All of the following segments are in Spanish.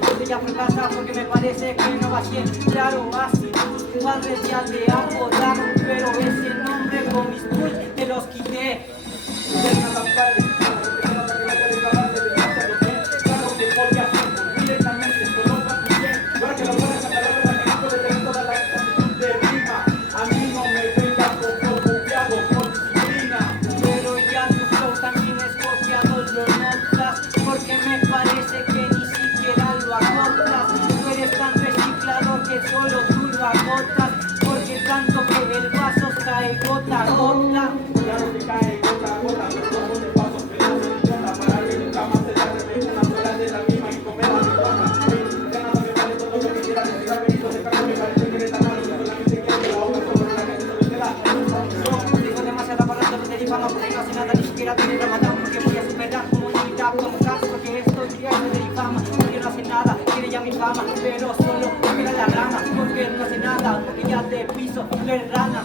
donde ya fracasa porque me parece que no va bien. Claro, así tus padres ya te apodaron, pero ese nombre con mis tweets te los quité. Porque me parece que ni siquiera lo agotas. Tú eres tan reciclador que solo tú lo agotas. Porque tanto que el vaso cae gota a gota. Claro que cae gota a gota, pero no son de pasos pedazos de gota. Para que nunca más se derrame una sola de la misma y comer de gota. Ya nada me vale todo lo que quiera decir. Ha venido de cambio, me parece que eres tan malo. Solamente quiero que la hoja sobre la gente solo queda. Digo demasiada palabra de difama porque no hace nada, ni siquiera tiene ramadán. Porque voy a superar como como caso, porque estoy criado de difama, porque no hace nada, quiere ya mi fama, pero solo mira la rana, porque no hace nada, porque ya te piso, no es rana.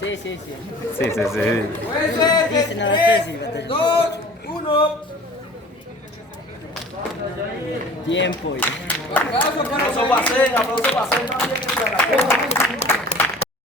Sí, sí, sí. Sí, sí, sí. Dicen a las 3 2, 1. Tiempo. Aplauso para hacer, aplauso para hacer también.